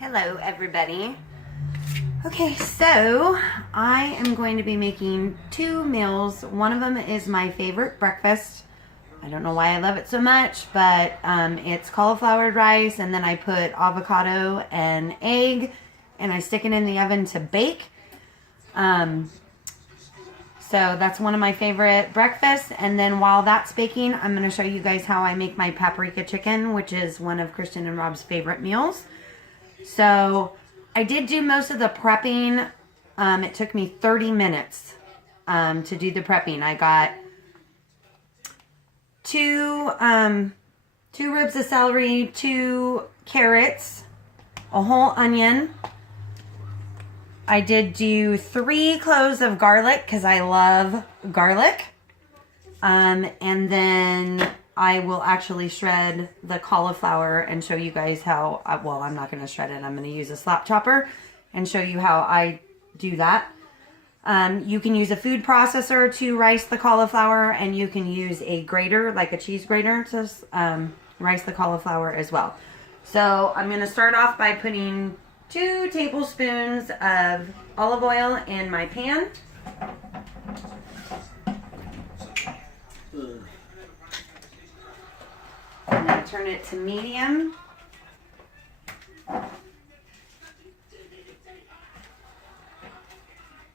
Hello everybody. Okay, so I am going to be making two meals. One of them is my favorite breakfast. I don't know why I love it so much, but it's cauliflower rice, and then I put avocado and egg, and I stick it in the oven to bake. So that's one of my favorite breakfasts. And then while that's baking, I'm going to show you guys how I make my paprika chicken, which is one of Christian and Rob's favorite meals. So I did do most of the prepping. It took me 30 minutes to do the prepping. I got two ribs of celery, 2 carrots, a whole onion. I did do 3 cloves of garlic because I love garlic. And then I will actually shred the cauliflower and show you guys how, well, I'm not going to shred it. I'm going to use a slap chopper and show you how I do that. You can use a food processor to rice the cauliflower, and you can use a grater, like a cheese grater, to rice the cauliflower as well. So I'm going to start off by putting 2 tablespoons of olive oil in my pan. I'm going to turn it to medium. I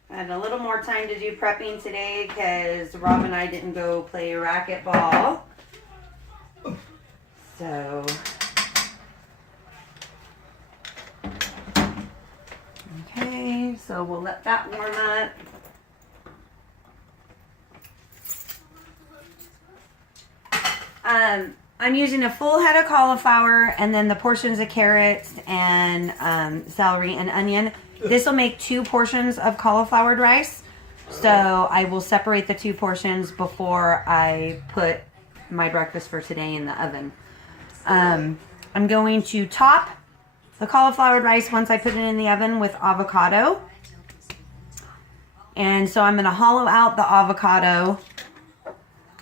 had a little more time to do prepping today because Rob and I didn't go play racquetball. So, okay, so we'll let that warm up. I'm using a full head of cauliflower and then the portions of carrots and celery and onion. This will make 2 portions of cauliflower rice. So I will separate the 2 portions before I put my breakfast for today in the oven. I'm going to top the cauliflower rice once I put it in the oven with avocado. And so I'm going to hollow out the avocado.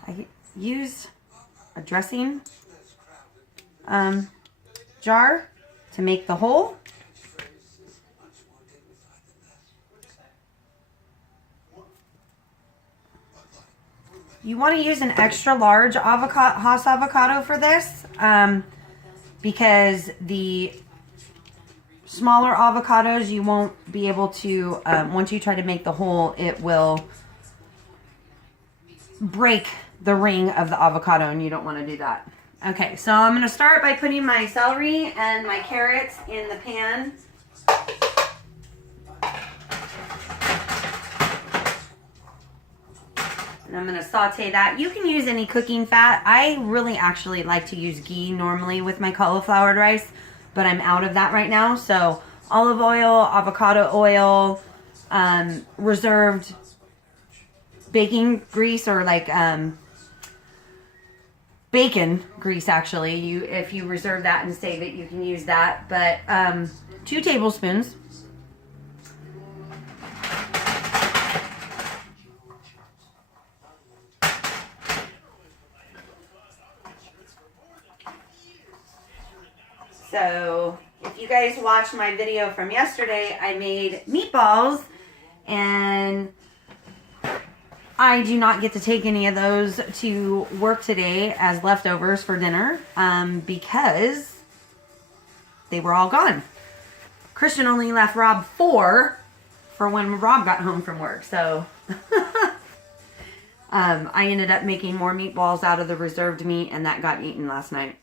I used a dressing jar to make the hole. You want to use an extra large Hass avocado for this because the smaller avocados you won't be able to, once you try to make the hole, it will break the ring of the avocado, and you don't want to do that. Okay, so I'm going to start by putting my celery and my carrots in the pan. And I'm going to saute that. You can use any cooking fat. I really actually like to use ghee normally with my cauliflower rice, but I'm out of that right now. So olive oil, avocado oil, reserved baking grease, or like bacon grease actually. If you reserve that and save it, you can use that. But 2 tablespoons. So if you guys watched my video from yesterday, I made meatballs, and I do not get to take any of those to work today as leftovers for dinner because they were all gone. Christian only left Rob 4 for when Rob got home from work. So I ended up making more meatballs out of the reserved meat, and that got eaten last night.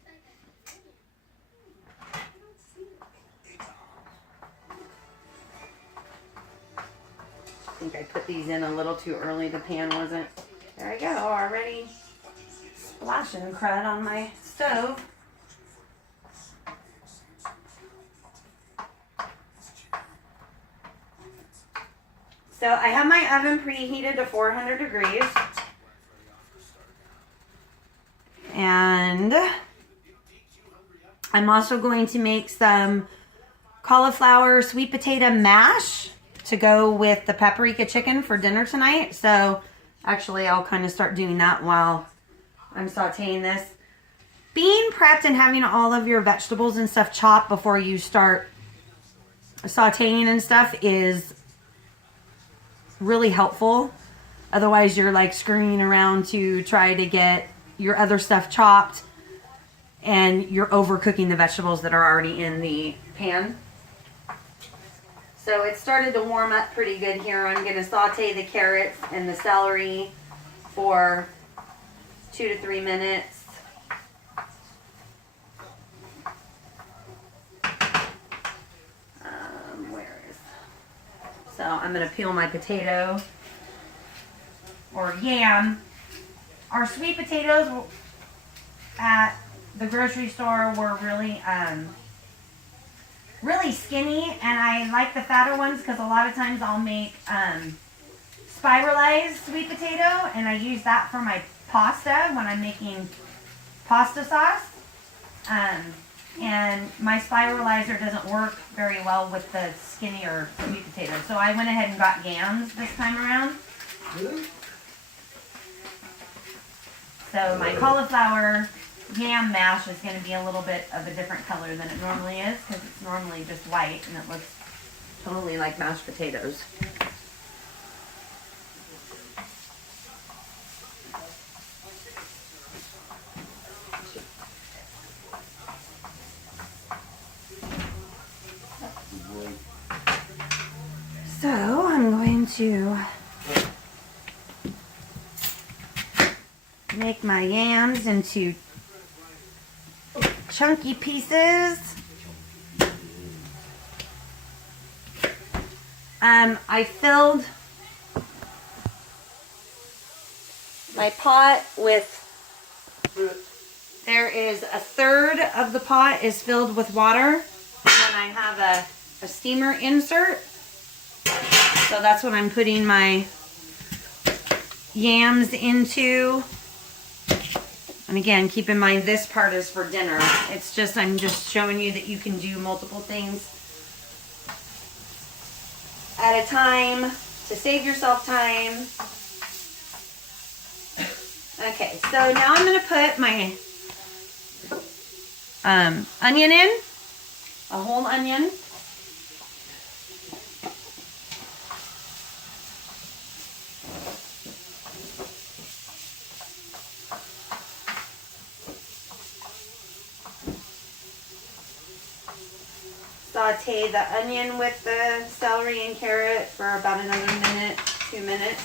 I think I put these in a little too early. The pan wasn't. There I go, already splashing crud on my stove. So I have my oven preheated to 400 degrees. And I'm also going to make some cauliflower sweet potato mash to go with the paprika chicken for dinner tonight. So actually I'll kind of start doing that while I'm sauteing this. Being prepped and having all of your vegetables and stuff chopped before you start sauteing and stuff is really helpful. Otherwise, you're like scurrying around to try to get your other stuff chopped, and you're overcooking the vegetables that are already in the pan. So it started to warm up pretty good here. I'm going to saute the carrots and the celery for 2 to 3 minutes. So I'm going to peel my potato or yam. Our sweet potatoes at the grocery store were really really skinny, and I like the fatter ones because a lot of times I'll make spiralized sweet potato, and I use that for my pasta when I'm making pasta sauce. And my spiralizer doesn't work very well with the skinnier sweet potatoes. So I went ahead and got yams this time around. So my cauliflower yam mash is going to be a little bit of a different color than it normally is, because it's normally just white and it looks totally like mashed potatoes. So I'm going to make my yams into chunky pieces. I filled my pot with, there is a third of the pot is filled with water, and then I have a steamer insert. So that's what I'm putting my yams into. And again, keep in mind this part is for dinner. It's just, I'm just showing you that you can do multiple things at a time to save yourself time. Okay, so now I'm going to put my onion in, a whole onion. Saute the onion with the celery and carrot for about another minute, 2 minutes.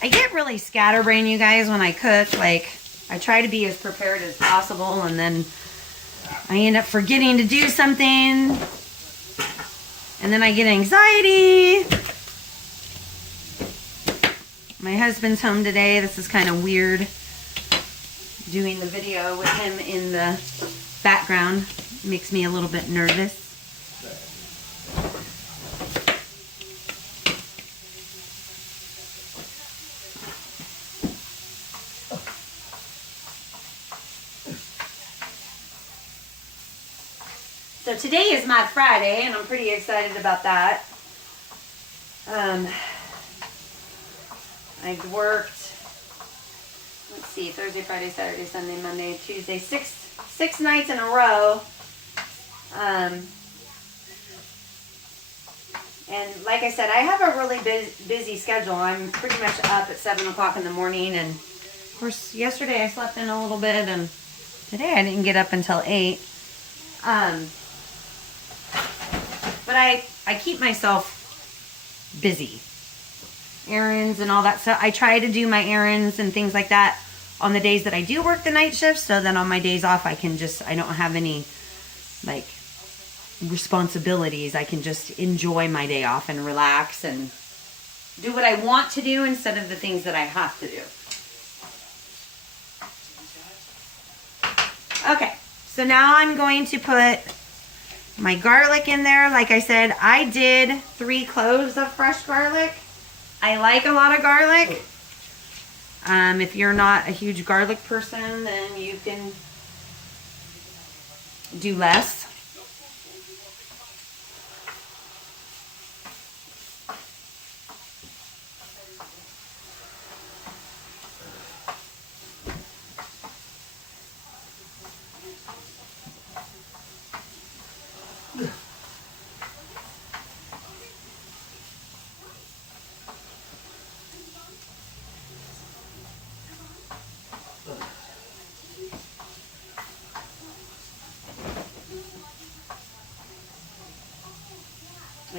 I get really scatterbrained, you guys, when I cook. Like, I try to be as prepared as possible, and then I end up forgetting to do something, and then I get anxiety. My husband's home today. This is kind of weird, doing the video with him in the background. Makes me a little bit nervous. So today is my Friday, and I'm pretty excited about that. I worked, let's see, Thursday, Friday, Saturday, Sunday, Monday, Tuesday, six nights in a row. And like I said, I have a really busy schedule. I'm pretty much up at 7 o'clock in the morning, and of course yesterday I slept in a little bit, and today I didn't get up until 8. But I keep myself busy. Errands and all that stuff. I try to do my errands and things like that on the days that I do work the night shift, so then on my days off I don't have any like responsibilities. I can just enjoy my day off and relax and do what I want to do instead of the things that I have to do. Okay, so now I'm going to put my garlic in there. Like I said, I did 3 cloves of fresh garlic. I like a lot of garlic. If you're not a huge garlic person, then you can do less.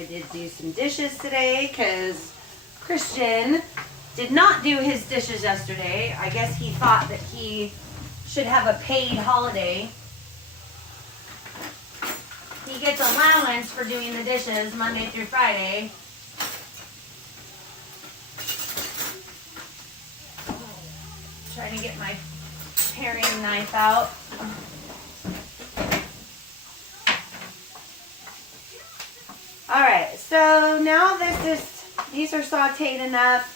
I did do some dishes today because Christian did not do his dishes yesterday. I guess he thought that he should have a paid holiday. He gets allowance for doing the dishes Monday through Friday. Trying to get my paring knife out. All right, so now these are sauteed enough.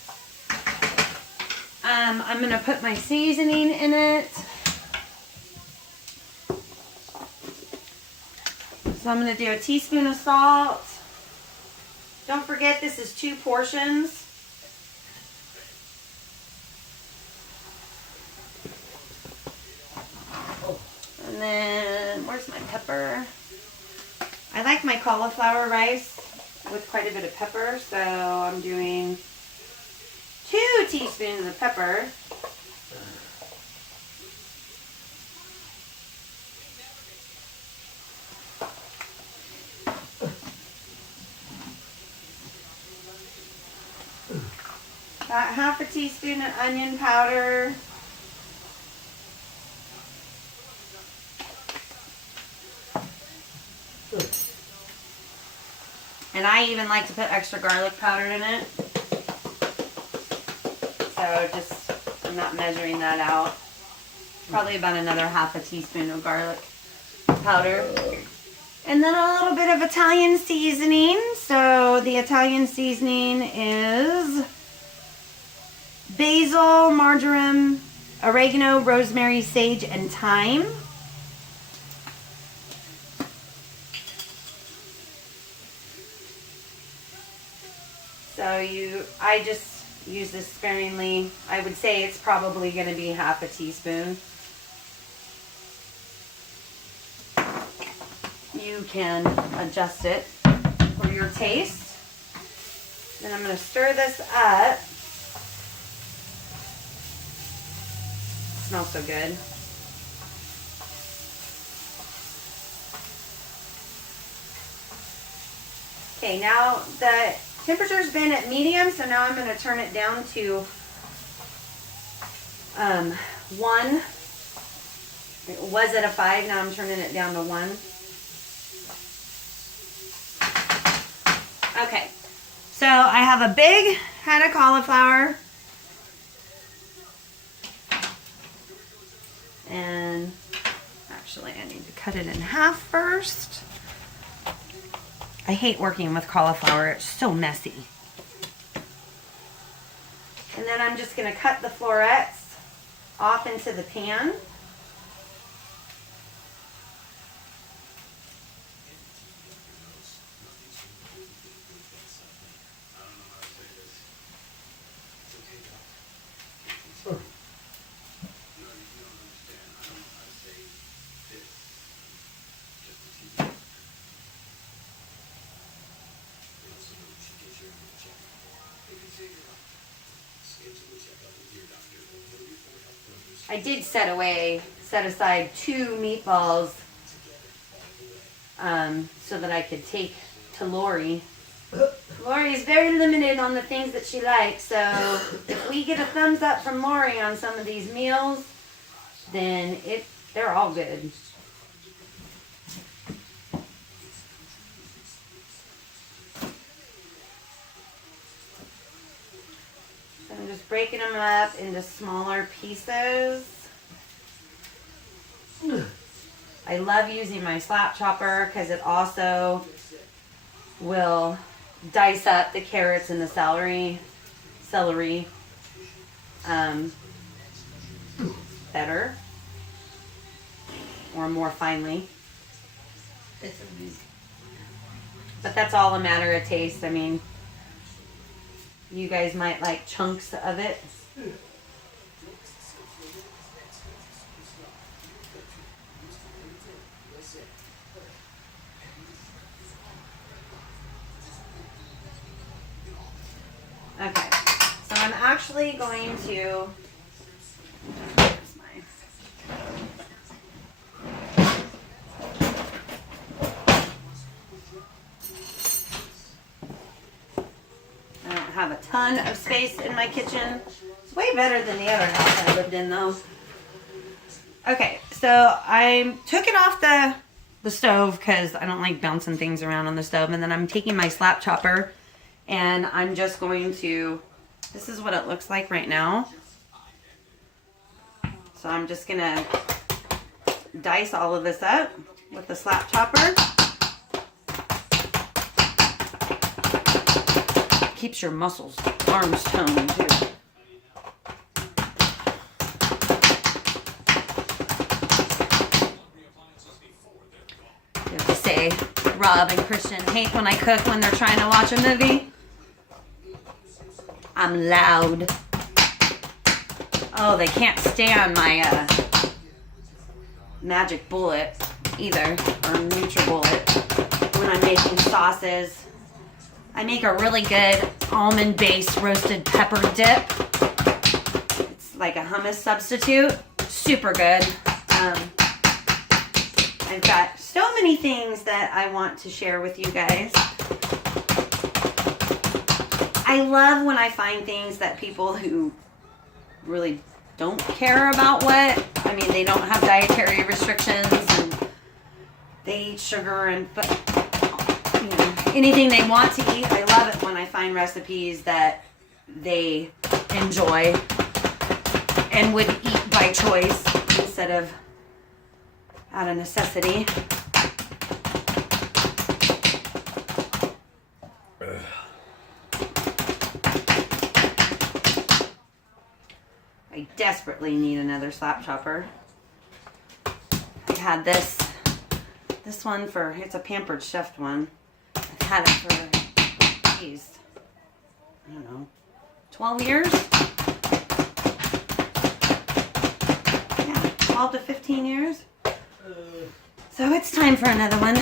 I'm gonna put my seasoning in it. So I'm gonna do a teaspoon of salt. Don't forget this is 2 portions. And then, where's my pepper? I like my cauliflower rice with quite a bit of pepper, so I'm doing 2 teaspoons of pepper. About half a teaspoon of onion powder. And I even like to put extra garlic powder in it. So I'm not measuring that out. Probably about another half a teaspoon of garlic powder. And then a little bit of Italian seasoning. So the Italian seasoning is basil, marjoram, oregano, rosemary, sage, and thyme. So I just use this sparingly. I would say it's probably going to be half a teaspoon. You can adjust it for your taste. Then I'm going to stir this up. It smells so good. Okay, now the temperature's been at medium, so now I'm going to turn it down to 1. It was at a 5, now I'm turning it down to 1. Okay, so I have a big head of cauliflower. And actually I need to cut it in half first. I hate working with cauliflower, it's so messy. And then I'm just going to cut the florets off into the pan. I did set aside 2 meatballs so that I could take to Lori. Lori is very limited on the things that she likes, so if we get a thumbs up from Lori on some of these meals, then they're all good. I'm just breaking them up into smaller pieces. I love using my slap chopper because it also will dice up the carrots and the celery better or more finely. But that's all a matter of taste. I mean, you guys might like chunks of it. Okay, so I'm actually going to, ton of space in my kitchen. It's way better than the other house I lived in though. Okay, so I took it off the stove because I don't like bouncing things around on the stove. And then I'm taking my slap chopper and I'm just going to, this is what it looks like right now. So I'm just gonna dice all of this up with the slap chopper. Keeps your muscles, arms toned too. You have to say, Rob and Christian hate when I cook when they're trying to watch a movie. I'm loud. Oh, they can't stand my magic bullet either, or NutriBullet, when I'm making sauces. I make a really good almond-based roasted pepper dip. It's like a hummus substitute. Super good. I've got so many things that I want to share with you guys. I love when I find things that people who really don't care about they don't have dietary restrictions and they eat sugar and anything they want to eat. I love it when I find recipes that they enjoy and would eat by choice instead of out of necessity. I desperately need another slap chopper. I had this one for, it's a Pampered Chef one. I've had it for, geez, I don't know, 12 years? Yeah, 12 to 15 years. So it's time for another one.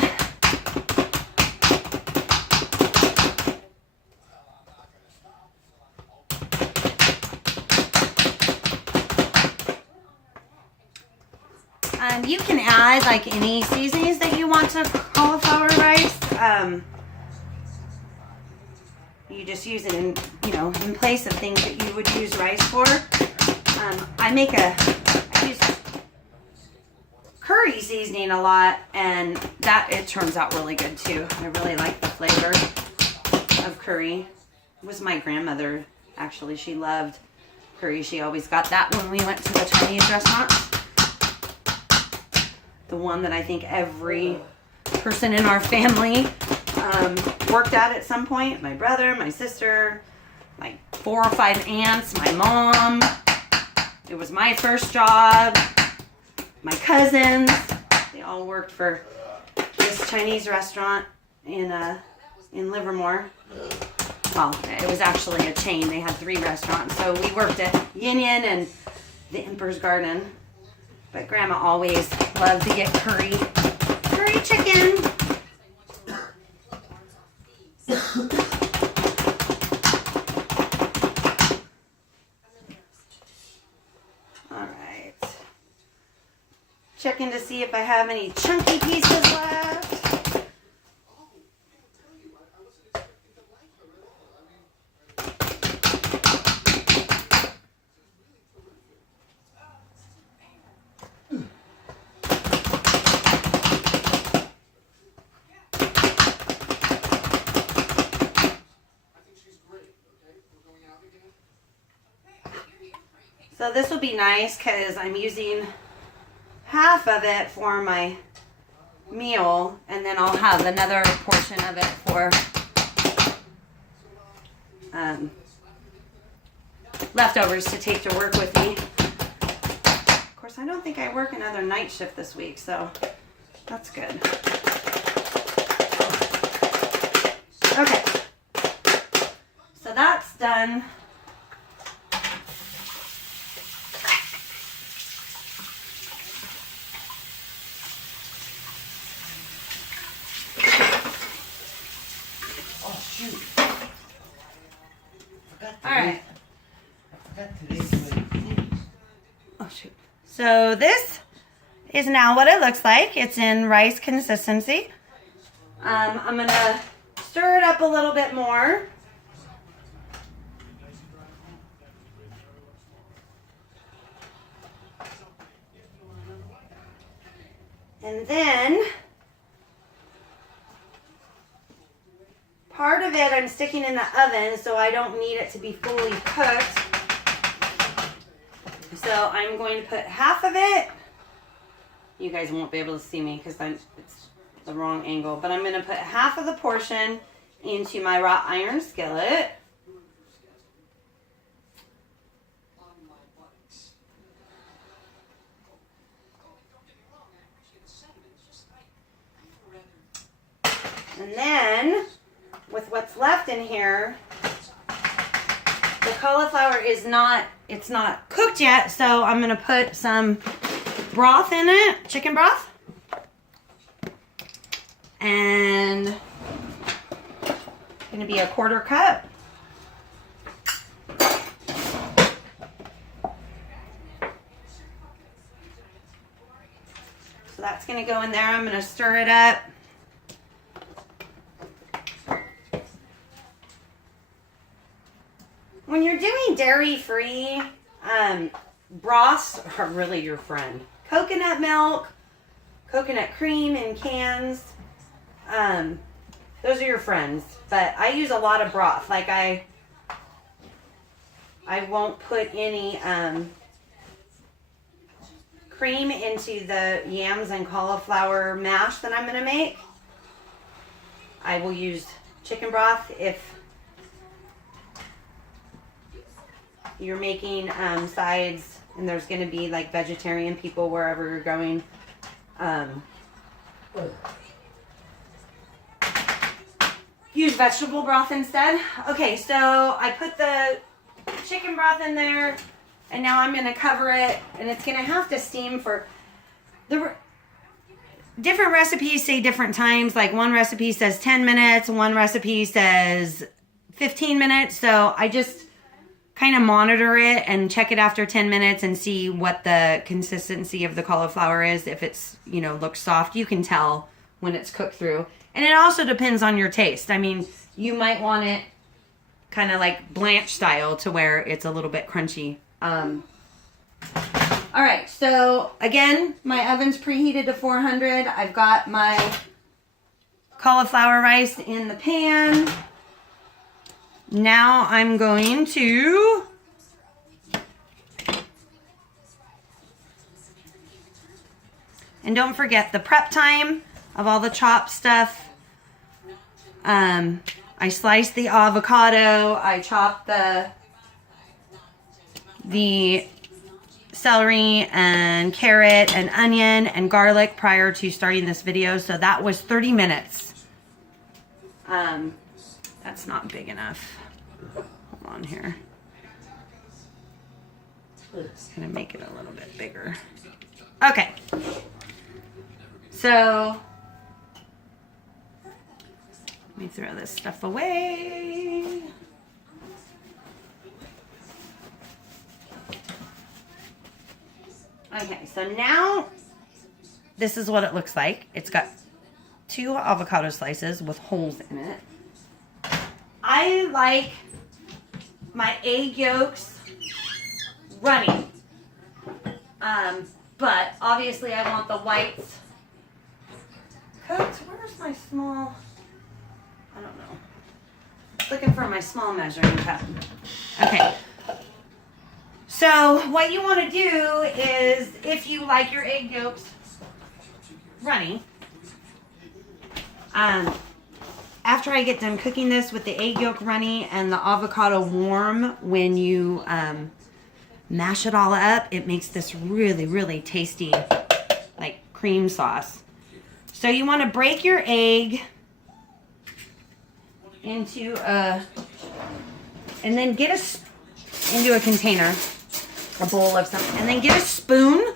You can add like any seasonings that you want to cauliflower rice. You just use it in, in place of things that you would use rice for. I use curry seasoning a lot, and it turns out really good too. I really like the flavor of curry. It was my grandmother, actually. She loved curry. She always got that when we went to the Chinese restaurant. The one that I think every person in our family worked at some point. My brother, my sister, like 4 or 5 aunts, my mom. It was my first job. My cousins, they all worked for this Chinese restaurant in Livermore. Well, it was actually a chain. They had 3 restaurants. So we worked at Yin Yin and the Emperor's Garden. But Grandma always loved to get curry chicken. All right. Checking to see if I have any chunky pieces left. So this will be nice because I'm using half of it for my meal, and then I'll have another portion of it for leftovers to take to work with me. Of course, I don't think I work another night shift this week, so that's good. Okay, so that's done. Alright. Oh shoot. So this is now what it looks like. It's in rice consistency. I'm going to stir it up a little bit more. And then part of it I'm sticking in the oven, so I don't need it to be fully cooked. So I'm going to put half of it. You guys won't be able to see me because it's the wrong angle, but I'm going to put half of the portion into my wrought iron skillet. And then, with what's left in here, the cauliflower it's not cooked yet, so I'm going to put some broth in it, chicken broth. And it's going to be a 1/4 cup. So that's going to go in there. I'm going to stir it up. When you're doing dairy-free, broths are really your friend. Coconut milk, coconut cream in cans, those are your friends. But I use a lot of broth. Like I won't put any cream into the yams and cauliflower mash that I'm going to make. I will use chicken broth if you're making sides and there's going to be like vegetarian people wherever you're going. Use vegetable broth instead. Okay, so I put the chicken broth in there and now I'm going to cover it, and it's going to have to steam for the different recipes say different times. Like one recipe says 10 minutes, one recipe says 15 minutes. So I just kind of monitor it and check it after 10 minutes and see what the consistency of the cauliflower is. If it's, looks soft, you can tell when it's cooked through. And it also depends on your taste. I mean, you might want it kind of like blanch style to where it's a little bit crunchy. All right, so again, my oven's preheated to 400. I've got my cauliflower rice in the pan. Now I'm going to and don't forget the prep time of all the chopped stuff. I sliced the avocado. I chopped the celery and carrot and onion and garlic prior to starting this video. So that was 30 minutes. That's not big enough. Hold on here. Just gonna make it a little bit bigger. Okay. So let me throw this stuff away. Okay, so now this is what it looks like. It's got 2 avocado slices with holes in it. I like my egg yolks runny. But obviously I want the whites cooked. Where's my small? I don't know. Looking for my small measuring cup. Okay. So what you want to do is, if you like your egg yolks runny, after I get done cooking this with the egg yolk runny and the avocado warm, when you mash it all up, it makes this really, really tasty, like cream sauce. So you want to break your egg into and then get into a container, a bowl of something, and then get a spoon,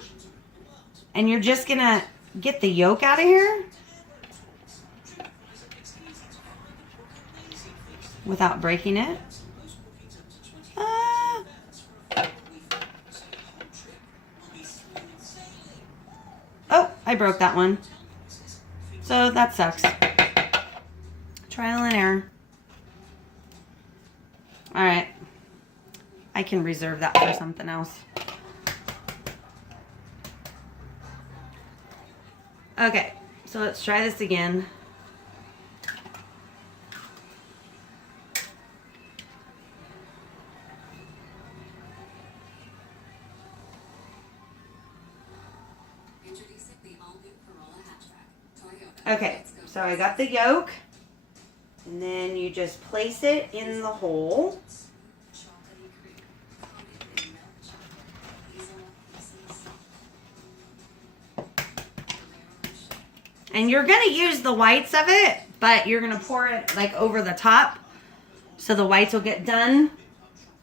and you're just gonna get the yolk out of here without breaking it. Oh, I broke that one. So that sucks. Trial and error. All right. I can reserve that for something else. Okay, so let's try this again. Okay, so I got the yolk, and then you just place it in the hole. And you're going to use the whites of it, but you're going to pour it like over the top so the whites will get done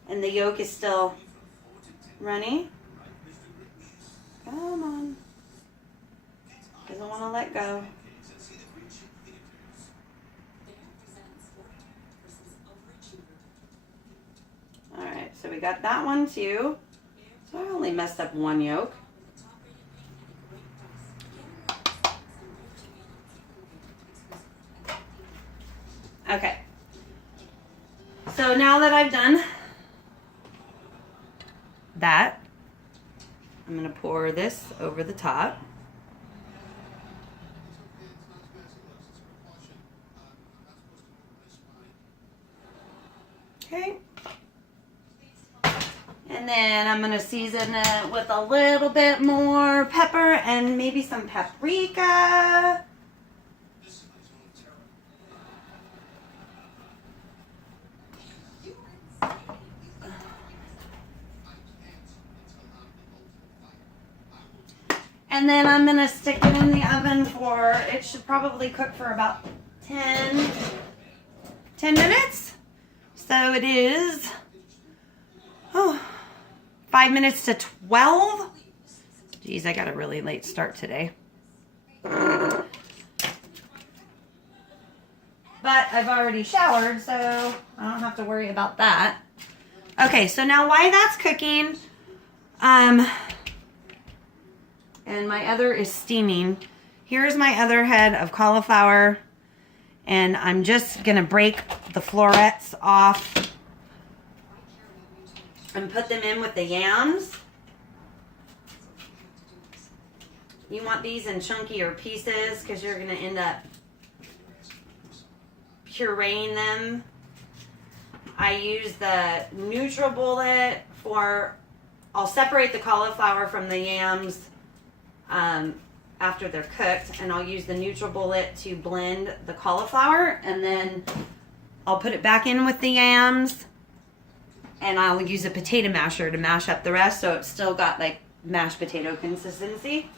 and the yolk is still runny. Come on. Doesn't want to let go. Alright, so we got that one too. So I only messed up one yolk. Okay. So now that I've done that, I'm going to pour this over the top. Okay. And then I'm going to season it with a little bit more pepper and maybe some paprika. And then I'm going to stick it in the oven for, it should probably cook for about 10 minutes. So it is, 5 minutes to 12. Geez, I got a really late start today. But I've already showered, so I don't have to worry about that. Okay, so now while that's cooking, and my other is steaming, here's my other head of cauliflower, and I'm just gonna break the florets off and put them in with the yams. You want these in chunkier pieces because you're gonna end up pureeing them. I use the NutriBullet for, I'll separate the cauliflower from the yams after they're cooked, and I'll use the NutriBullet to blend the cauliflower, and then I'll put it back in with the yams, and I'll use a potato masher to mash up the rest so it's still got like mashed potato consistency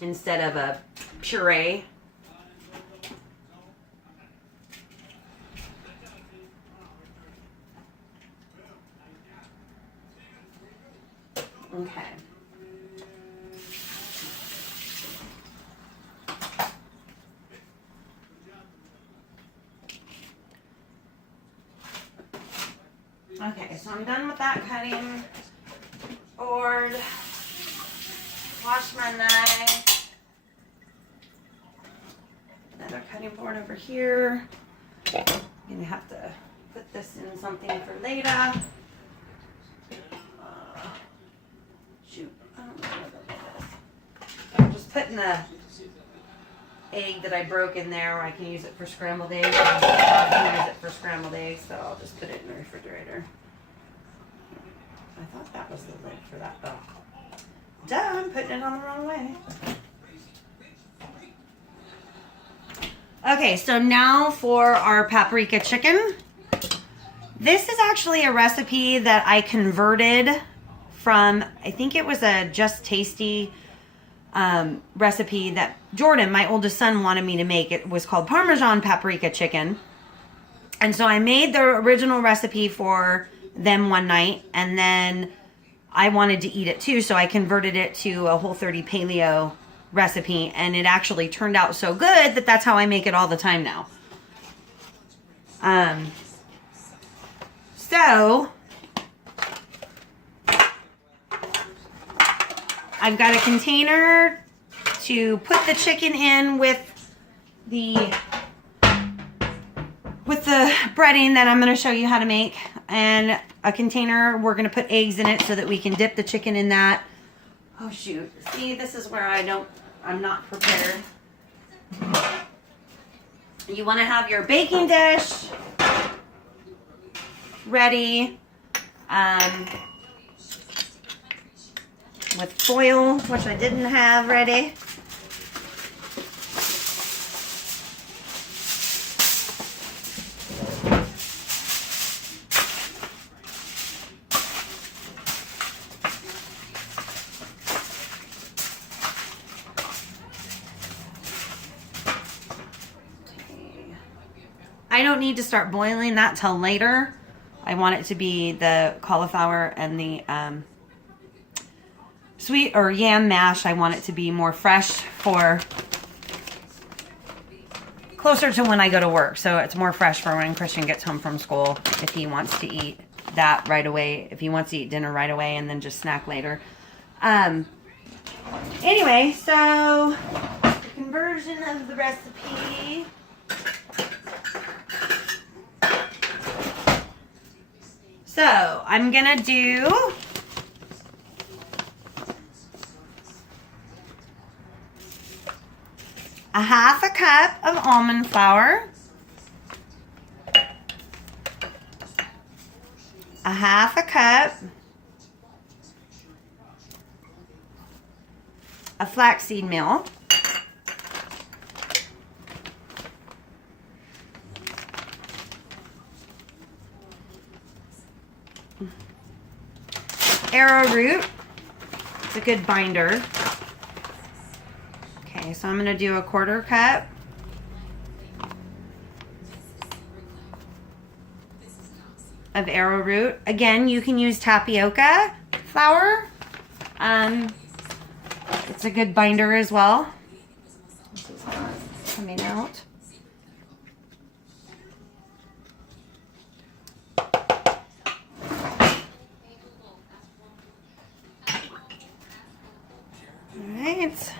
instead of a puree. Okay. Okay, so I'm done with that cutting board. Wash my knife. Another cutting board over here. I'm gonna have to put this in something for later. Shoot, I don't know what that is. I'm just putting the egg that I broke in there where I can use it for scrambled eggs. I can use it for scrambled eggs, so I'll just put it in the refrigerator. I thought that was the lid for that though. Duh, I'm putting it on the wrong way. Okay, so now for our paprika chicken. This is actually a recipe that I converted from, I think it was a Just Tasty recipe that Jordan, my oldest son, wanted me to make. It was called Parmesan paprika chicken. And so I made the original recipe for them one night, and then I wanted to eat it too, so I converted it to a Whole30 Paleo recipe, and it actually turned out so good that that's how I make it all the time now. So I've got a container to put the chicken in with the breading that I'm going to show you how to make, and a container we're going to put eggs in it so that we can dip the chicken in that. Oh shoot. See, this is where I'm not prepared. You want to have your baking dish ready with foil, which I didn't have ready. I don't need to start boiling that till later. I want it to be the cauliflower and the sweet or yam mash. I want it to be more fresh for closer to when I go to work. So it's more fresh for when Christian gets home from school, if he wants to eat that right away, if he wants to eat dinner right away and then just snack later. Anyway, so the conversion of the recipe. So I'm gonna do a half a cup of almond flour, a half a cup of flaxseed meal, arrowroot. It's a good binder. Okay, so I'm going to do a 1/4 cup. Of arrowroot. Again, you can use tapioca flour. It's a good binder as well. This is not coming out. Alright.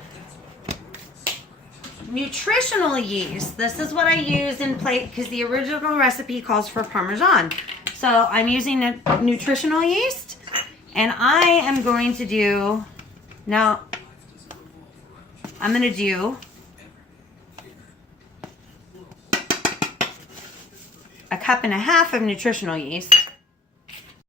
Nutritional yeast. This is what I use in plate because the original recipe calls for Parmesan. So I'm using a nutritional yeast, and I am going to do, now I'm going to do a 1.5 cups of nutritional yeast.